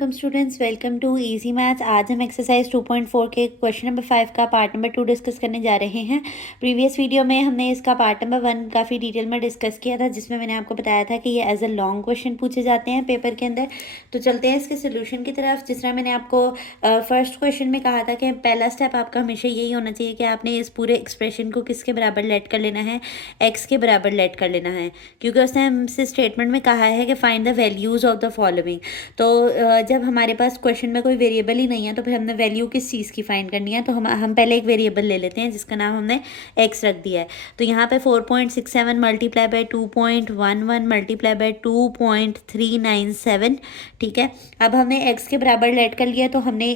अस्सलाम students, welcome to easy maths. आज हम एक्सरसाइज 2.4 के क्वेश्चन नंबर 5 का पार्ट नंबर 2 डिस्कस करने जा रहे हैं। प्रीवियस वीडियो में हमने इसका पार्ट नंबर 1 काफ़ी डिटेल में डिस्कस किया था, जिसमें मैंने आपको बताया था कि ये एज अ लॉन्ग क्वेश्चन पूछे जाते हैं पेपर के अंदर। तो चलते हैं इसके सोल्यूशन की तरफ। जिस तरह मैंने आपको फर्स्ट क्वेश्चन में कहा था कि पहला स्टेप आपका हमेशा यही होना चाहिए कि आपने इस पूरे एक्सप्रेशन को किसके बराबर लेट कर लेना है, एक्स के बराबर लेट कर लेना है, क्योंकि उसने हमसे स्टेटमेंट में कहा है कि find the values of the following. तो जब हमारे पास क्वेश्चन में कोई वेरिएबल ही नहीं है तो फिर हमने वैल्यू किस चीज़ की फाइंड करनी है। तो हम पहले एक वेरिएबल ले लेते हैं जिसका नाम हमने एक्स रख दिया है। तो यहाँ पे 4.67 मल्टीप्लाई बाय 2.11 मल्टीप्लाई बाय 2.397, ठीक है। अब हमने एक्स के बराबर लेट कर लिया। तो हमने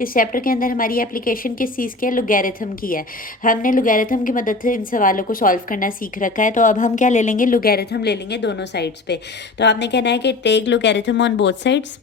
इस चैप्टर के अंदर हमारी एप्लीकेशन किस चीज़ की है, लोगैरिथम की है। हमने लोगैरिथम की मदद से इन सवालों को सॉल्व करना सीख रखा है। तो अब हम क्या ले लेंगे, लोगैरिथम ले लेंगे दोनों साइड्स पे। तो आपने कहना है कि take logarithm on both sides,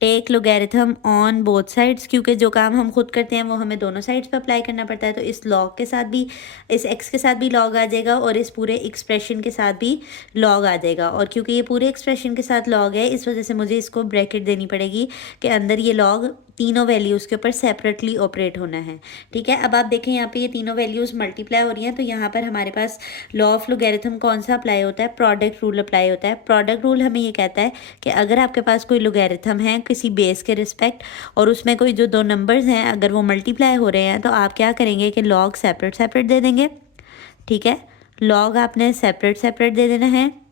take logarithm on both sides, क्योंकि जो काम हम खुद करते हैं वो हमें दोनों साइड्स पर अप्लाई करना पड़ता है। तो इस लॉग के साथ भी, इस एक्स के साथ भी लॉग आ जाएगा और इस पूरे एक्सप्रेशन के साथ भी लॉग आ जाएगा। और क्योंकि ये पूरे एक्सप्रेशन के साथ लॉग है, इस वजह से मुझे इसको ब्रैकेट देनी पड़ेगी कि अंदर ये लॉग तीनों वैल्यूज़ के ऊपर सेपरेटली ऑपरेट होना है, ठीक है। अब आप देखें यहाँ पे ये तीनों वैल्यूज़ मल्टीप्लाई हो रही हैं। तो यहाँ पर हमारे पास लॉ ऑफ लोगैरिथम कौन सा अप्लाई होता है, प्रोडक्ट रूल अप्लाई होता है। प्रोडक्ट रूल हमें ये कहता है कि अगर आपके पास कोई लोगैरिथम है किसी बेस के रिस्पेक्ट और उसमें कोई जो दो नंबर्स हैं अगर वो मल्टीप्लाई हो रहे हैं, तो आप क्या करेंगे कि लॉग सेपरेट सेपरेट दे देंगे, ठीक है। लॉग आपने सेपरेट सेपरेट दे देना है।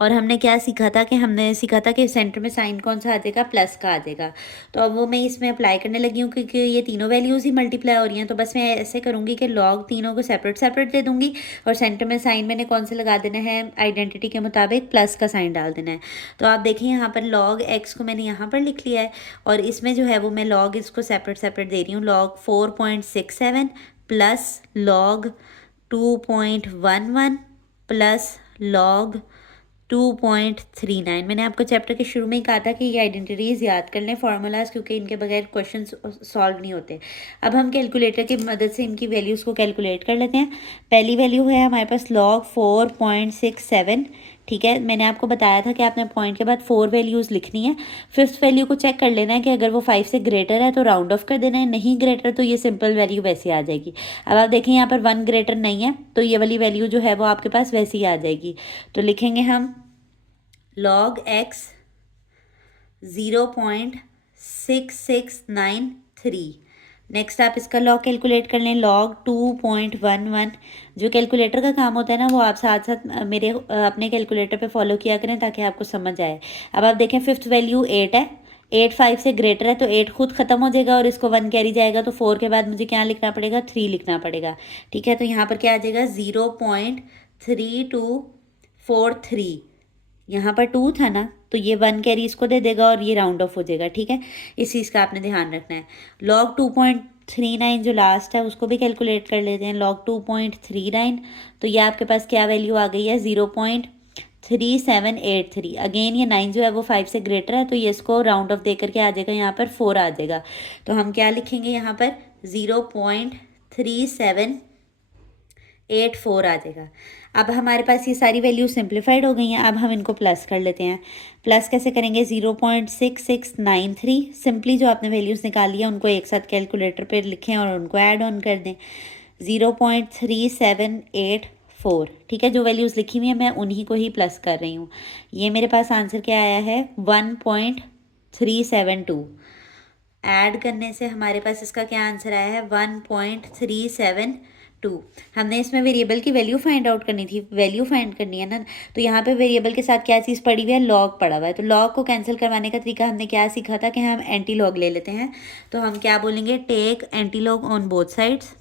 और हमने क्या सीखा था कि हमने सीखा था कि सेंटर में साइन कौन सा आ जाएगा, प्लस का आ जाएगा। तो अब वो मैं इसमें अप्लाई करने लगी हूँ क्योंकि ये तीनों वैल्यूज़ ही मल्टीप्लाई हो रही हैं। तो बस मैं ऐसे करूँगी कि लॉग तीनों को सेपरेट सेपरेट दे दूँगी और सेंटर में साइन मैंने कौन से लगा देना है, आइडेंटिटी के मुताबिक प्लस का साइन डाल देना है। तो आप देखिए यहाँ पर लॉग एक्स को मैंने यहाँ पर लिख लिया है और इसमें जो है वो मैं लॉग इसको सेपरेट सेपरेट दे रही हूँ। Log 4.67 plus log 2.11 plus log 2.39। मैंने आपको चैप्टर के शुरू में ही कहा था कि ये आइडेंटिटीज़ याद कर लें, फार्मूलाज, क्योंकि इनके बगैर क्वेश्चन सॉल्व नहीं होते। अब हम कैलकुलेटर की मदद से इनकी वैल्यूज़ को कैलकुलेट कर लेते हैं। पहली वैल्यू है हमारे पास log 4.67, ठीक है। मैंने आपको बताया था कि आपने पॉइंट के बाद 4 वैल्यूज़ लिखनी है। फिफ्थ वैल्यू को चेक कर लेना है कि अगर वो 5 से ग्रेटर है तो राउंड ऑफ कर देना है, नहीं ग्रेटर तो ये सिंपल वैल्यू वैसे आ जाएगी। अब आप देखें यहाँ पर 1 ग्रेटर नहीं है तो ये वाली वैल्यू जो है वो आपके पास वैसे ही आ जाएगी। तो लिखेंगे हम log x 0.6693। नेक्स्ट आप इसका लॉग कैलकुलेट कर लें, log 2.11। जो कैलकुलेटर का काम होता है ना वो आप साथ साथ मेरे अपने कैलकुलेटर पे फॉलो किया करें ताकि आपको समझ आए। अब आप देखें फिफ्थ वैल्यू 8 है, 8 5 से ग्रेटर है तो 8 खुद ख़त्म हो जाएगा और इसको 1 कैरी जाएगा। तो 4 के बाद मुझे क्या लिखना पड़ेगा, 3 लिखना पड़ेगा, ठीक है। तो यहाँ पर क्या आ जाएगा, 0.3243। यहाँ पर 2 था ना तो ये 1 कैरी इसको दे देगा और ये राउंड ऑफ हो जाएगा, ठीक है। इस चीज़ का आपने ध्यान रखना है। log 2.39 जो लास्ट है उसको भी कैलकुलेट कर लेते हैं, log 2.39। तो ये आपके पास क्या वैल्यू आ गई है, 0.3783। अगेन ये 9 जो है वो 5 से ग्रेटर है तो ये इसको राउंड ऑफ दे करके आ जाएगा, यहाँ पर 4 आ जाएगा। तो हम क्या लिखेंगे यहाँ पर, 0.3784 आ जाएगा। अब हमारे पास ये सारी वैल्यू सिंप्लीफाइड हो गई हैं। अब हम इनको प्लस कर लेते हैं। प्लस कैसे करेंगे, 0.6693। सिंपली जो आपने वैल्यूज़ निकाली है उनको एक साथ कैलकुलेटर पर लिखें और उनको ऐड ऑन कर दें, 0.3784, ठीक है। जो वैल्यूज़ लिखी हुई हैं मैं उन्हीं को ही प्लस कर रही हूँ। ये मेरे पास आंसर क्या आया है, 1.372। ऐड करने से हमारे पास इसका क्या आंसर आया है, 1.372। हमने इसमें वेरिएबल की वैल्यू फाइंड आउट करनी थी, वैल्यू फाइंड करनी है ना। तो यहाँ पे वेरिएबल के साथ क्या चीज़ पड़ी हुई है, लॉग पड़ा हुआ है। तो लॉग को कैंसिल करवाने का तरीका हमने क्या सीखा था कि हम एंटी लॉग ले लेते हैं। तो हम क्या बोलेंगे, take anti log on both sides,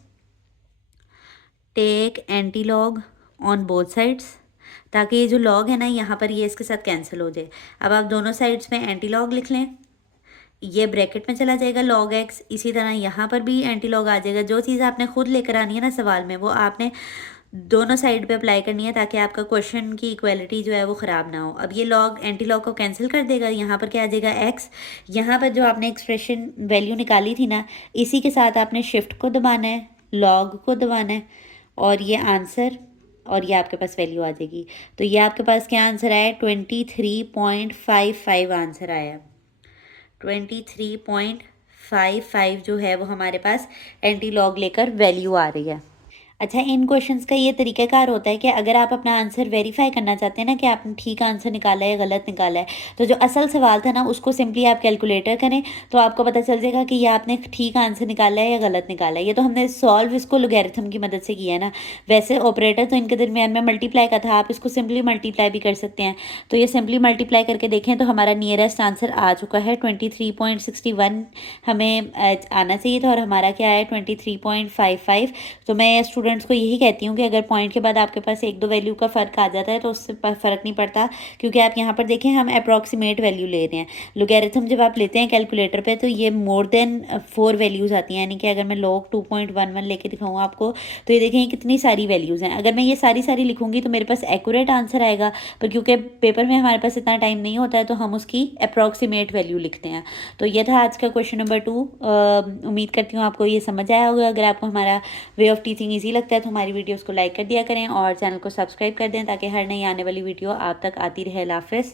take anti log on both sides, ताकि ये जो लॉग है ना यहाँ पर ये इसके साथ कैंसिल हो जाए। अब आप दोनों साइड्स में एंटी लॉग लिख लें, ये ब्रैकेट में चला जाएगा log x। इसी तरह यहाँ पर भी एंटी लॉग आ जाएगा। जो चीज़ आपने खुद लेकर आनी है ना सवाल में वो आपने दोनों साइड पे अप्लाई करनी है ताकि आपका क्वेश्चन की इक्वालिटी जो है वो ख़राब ना हो। अब ये लॉग एंटी लॉग को कैंसिल कर देगा, यहाँ पर क्या आ जाएगा x। यहाँ पर जो आपने एक्सप्रेशन वैल्यू निकाली थी ना इसी के साथ आपने शिफ्ट को दबाना है, लॉग को दबाना है और ये आंसर और ये आपके पास वैल्यू आ जाएगी। तो ये आपके पास क्या आंसर आया, 23.55 आंसर आया। 23.55 जो है वो हमारे पास एंटी लॉग लेकर वैल्यू आ रही है। अच्छा, इन क्वेश्चंस का ये तरीकाकार होता है कि अगर आप अपना आंसर वेरीफाई करना चाहते हैं ना कि आपने ठीक आंसर निकाला है या गलत निकाला है, तो जो असल सवाल था ना उसको सिंपली आप कैलकुलेटर करें तो आपको पता चल जाएगा कि ये आपने ठीक आंसर निकाला है या गलत निकाला है। ये तो हमने सॉल्व इसको लोगैरिथम की मदद से किया है ना। वैसे ऑपरेटर तो इनके दरमियान में मल्टीप्लाई का था, आप इसको सिंपली मल्टीप्लाई भी कर सकते हैं। तो ये सिंपली मल्टीप्लाई करके देखें तो हमारा नियरेस्ट आंसर आ चुका है 23.61 हमें आना चाहिए था, और हमारा क्या है 23.55। तो मैं स्टूडेंट्स को यही कहती हूँ कि अगर पॉइंट के बाद आपके पास एक दो वैल्यू का फ़र्क आ जाता है तो उससे फ़र्क नहीं पड़ता, क्योंकि आप यहाँ पर देखें हम अप्रॉक्सीमेट वैल्यू ले रहे हैं। लोगैरिथम जब आप लेते हैं कैलकुलेटर पे तो ये मोर देन 4 वैल्यूज़ आती हैं, यानी कि अगर मैं लॉग 2.11 लेके दिखाऊँ आपको तो ये देखें कितनी सारी वैल्यूज़ हैं। अगर मैं ये सारी लिखूँगी तो मेरे पास एक्यूरेट आंसर आएगा, पर क्योंकि पेपर में हमारे पास इतना टाइम नहीं होता है तो हम उसकी अप्रॉक्सीमेट वैल्यू लिखते हैं। तो ये था आज का क्वेश्चन नंबर 2। उम्मीद करती हूँ आपको ये समझ आया होगा। अगर आपको हमारा वे ऑफ टीचिंग ईजी लगता है तो हमारी वीडियोस को लाइक कर दिया करें और चैनल को सब्सक्राइब कर दें ताकि हर नई आने वाली वीडियो आप तक आती रहे। अल्लाह हाफ़िज़।